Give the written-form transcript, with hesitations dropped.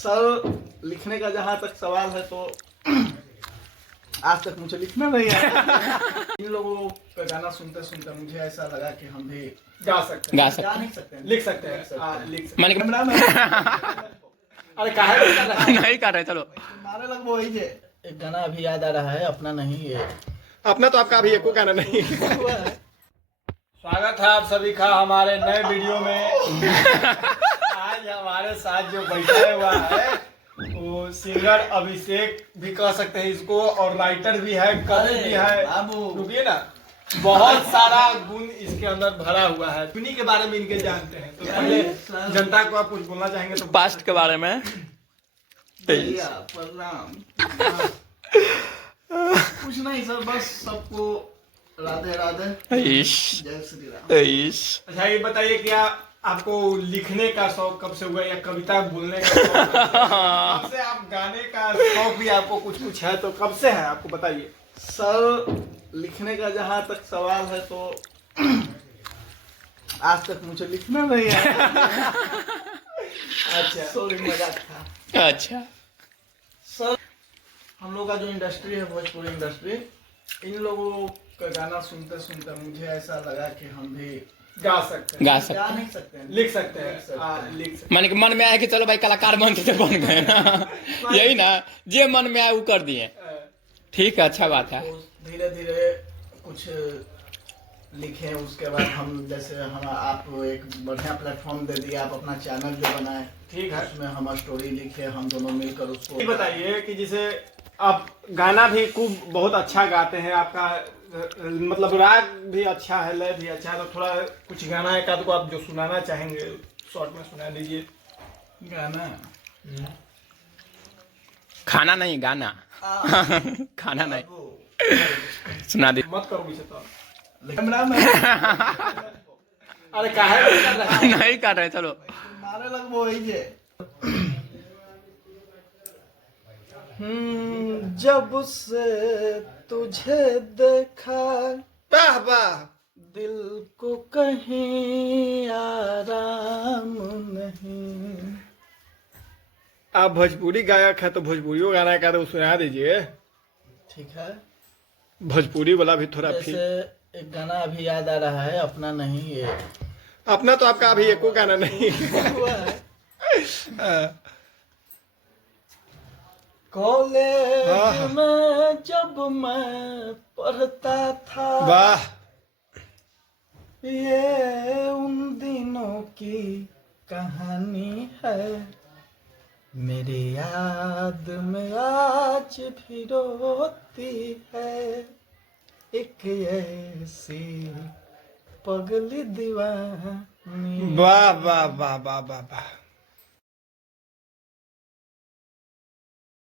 Sir लिखने का जहाँ तक सवाल है तो आज तक मुझे लिखना नहीं आया। इन लोगों का गाना सुनते सुनते मुझे ऐसा लगा कि हम भी गा सकते हैं, गा नहीं सकते हैं, लिख सकते हैं, लिख सकते मैंने कैमरा में हैं। अरे काहे नहीं कर रहा है? नहीं कर रहे, चलो मारे लग वो ही है। एक गाना अभी याद आ रहा है, अपना नहीं है। अपना तो आपका अभी एको गाना नहीं। हुआ है। स्वागत है आप सभी का हमारे नए वीडियो में। आज हमारे साथ जो बैठा हुआ है वो सिंगर अभिषेक भी कह सकते हैं इसको, और राइटर भी है, कवि भी है। बाबू रुकिए ना, बहुत सारा गुण इसके अंदर भरा हुआ है। उन्हीं के बारे में इनके जानते हैं, तो पहले जनता को आप कुछ बोलना चाहेंगे तो पास्ट के बारे में। भैया प्रणाम। कुछ नहीं सर, बस सबको राधे राधे, ईश जय श्री राम। ईश अच्छा ये बताइए, क्या आपको लिखने का शौक कब से हुआ या कविता बोलने का शौक कब से? आप गाने का शौक भी आपको कुछ कुछ है तो कब से है आपको बताइए। सर लिखने का जहाँ तक सवाल है तो आज तक मुझे लिखना नहीं आया। अच्छा, सॉरी, मजाक था। अच्छा, सर हम लोग का जो इंडस्ट्री है, भोजपुरी इंडस्ट्री, इन लोगों का गाना सुनते सुनते मुझे ऐसा लगा कि हम भी गा सकते हैं, गा गा सकते नहीं सकते हैं, लिख सकते हैं, लिख सकते मन के मन में आया कि चलो भाई कलाकार बनते तो बन गए ना। यही ना, जे मन में आया वो कर दिए। हैं। ठीक है, अच्छा बात है। तो धीरे धीरे कुछ लिखे, उसके बाद हम जैसे हम आप एक बढ़िया प्लेटफॉर्म दे दिए, आप अपना चैनल जो बनाए, ठीक है। उसमें हम स्टोरी लिखे, हम दोनों मिलकर उसको ये बताइए कि जैसे आप गाना भी खूब बहुत अच्छा गाते हैं, आपका मतलब राग भी अच्छा है, लय भी अच्छा है, तो थोड़ा कुछ गाना एक आध को आप जो सुनाना चाहेंगे शॉर्ट में सुना दीजिए। गाना। खाना नहीं, गाना। खाना नहीं, बाबू, सुना दी। मत करो पीछे तो। कैमरा में अरे काहे नहीं कर रहा है? नहीं कर रहे, चलो मारे लग वो ही है। जब से तुझे देखा वाह वाह, दिल को कहीं आराम नहीं। आप भोजपुरी गायक है तो भोजपुरी गाना का तो सुना दीजिए। ठीक है, भोजपुरी वाला भी थोड़ा जैसे फील। एक गाना अभी याद आ रहा है, अपना नहीं है। अपना तो आपका अभी एको गाना नहीं। हुआ है। हाँ। कॉलेज में जब मैं पढ़ता था, वाह, ये उन दिनों की कहानी है, मेरी याद में आज भी रोती है, एक ऐसी पगली दीवानी। वाह वाह वाह वाह वाह वाह।